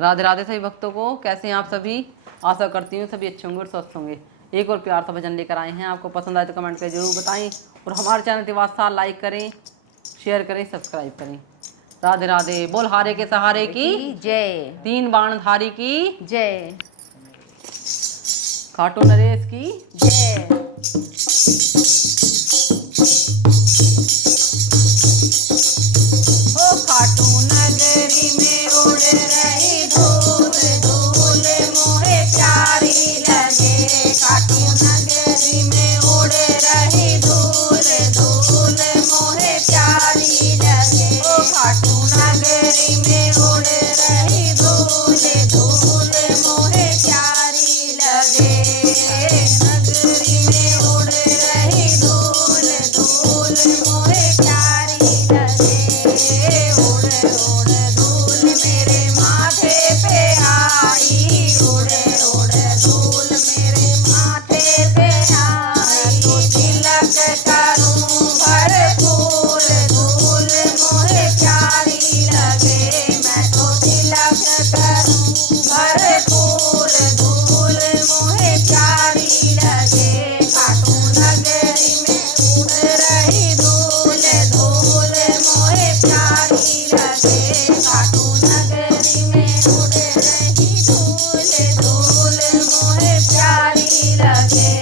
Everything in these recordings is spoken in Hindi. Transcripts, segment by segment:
राधे राधे सभी भक्तों को। कैसे हैं आप सभी? आशा करती हूँ सभी अच्छे होंगे और स्वस्थ होंगे। एक और प्यार सा भजन लेकर आए हैं। आपको पसंद आए तो कमेंट करके जरूर बताएं और हमारे चैनल तिवासा लाइक करें, शेयर करें, सब्सक्राइब करें। राधे राधे। बोल हारे के सहारे की जय, तीन बाण धारी की जय, खाटू नरेश की जय। ओ खाटू नगरी में उड़ रही धूल, धूल मोहे प्यारी लगे। खाटू नगरी में उड़ रही धूल, धूल मोहे प्यारी लगे। ओ खाटू नगरी में उड़ रही धूल, धूल मोहे प्यारी लगे। नगरी में उड़ रही धूल, धूल मोहे प्यारी लगे। उड़ उड़ धूल मेरे माथे पे आई, उड़ उड़ धूल मेरे माथे पे आई। तो तिलक करूं भरपूर, धूल मोहे प्यारी लगे। मैं तो तिलक करूं भरपूर, धूल मोहे प्यारी लगे। खाटू नगरी में उड़ रही धूल, धूल मोहे प्यारी लगे। खाटू नगरी में उड़ रही धूल, धूल मोहे प्यारी लगे।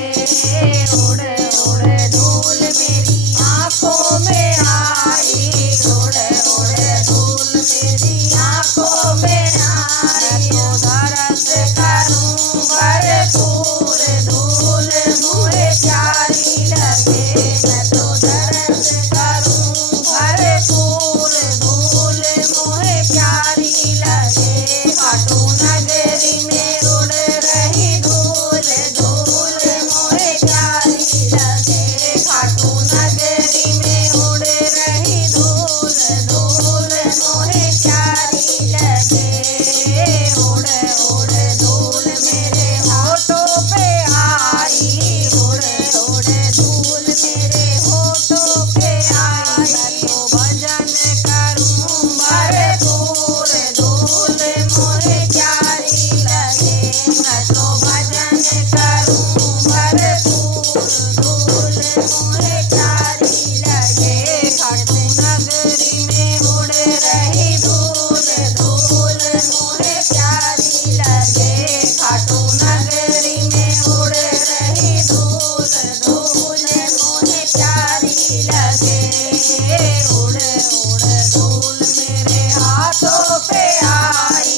उड़ उड़ धूल मेरी आंखों में आई, उड़ उड़ धूल मेरी आंखों में आई। तो दरस करूं भरपूर, धूल मोहे प्यारी लगे। मैं तो दरस करूं भरपूर, धूल मोहे प्यारी लगे। खाटू नगरी में उड़ रही धूल, धूल मोहे प्यारी लगे। खाटू नगरी में उड़ रही धूल, धूल मोहे प्यारी लगे। उड़ उड़ धूल मेरे होठों पे आई, उड़ उड़ धूल मेरे होठों पे आई। मैं तो भजन करूं भरपूर, धूल मोहे प्यारी लगे। मैं तो भजन करूं भरपूर, धूल मोहे प्यारी लगे। खाटू नगरी में उड़ रही धूल, धूल मोहे प्यारी लगे। खाटू नगरी में उड़ रही धूल, धूल मोहे प्यारी लगे। उड़ उड़ धूल मेरे हाथों पे आई,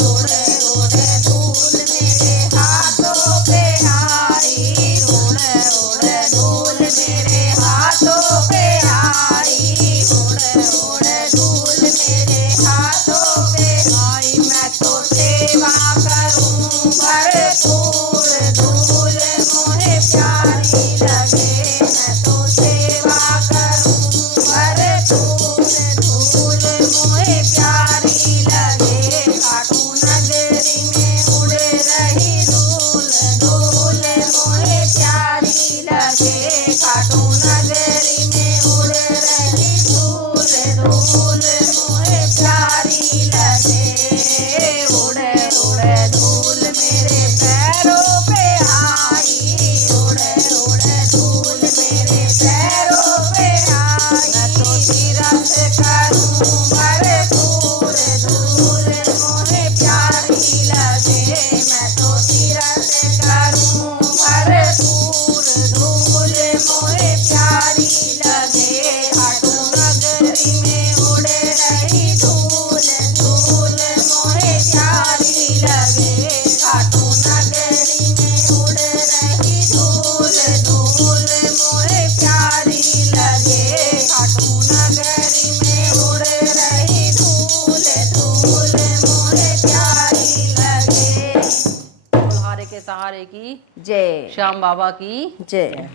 उड़ उड़ धूल मेरे हाथों पे आई। उड़ उड़ धूल मेरे हाथों पे आई, उड़ उड़ धूल मेरे हाथों पे आई। मैं तो सेवा करूं भरपूर, धूल मोहे प्यारी लगे। मैं तो सेवा करूं भरपूर, धूल मोहे प्यारी लगे। खाटू नगरी में उड़ रही धूल, धूल मोहे प्यारी लगे। खाटू नगरी में उड़ रही धूल, धूल मोहे प्यारी लगे। उड़ उड़ धूल मेरे पैरों पे आई, उड़ उड़ धूल मेरे पैरों पे आई। मैं तो तीरथ करूं भरपूर, धूल मोहे प्यारी लगे। मैं तो तीरथ करूं भरपूर, धूल मोहे प्यारी लगे। खाटू नगरी में उड़ रही धूल, धूल मोहे प्यारी लगे। खाटू नगरी में उड़ रही धूल, धूल मोहे प्यारी लगे। खाटू नगरी में उड़ रही धूल, धूल मोहे प्यारी लगे। बोल हारे के सहारे की जय, श्याम बाबा की जय।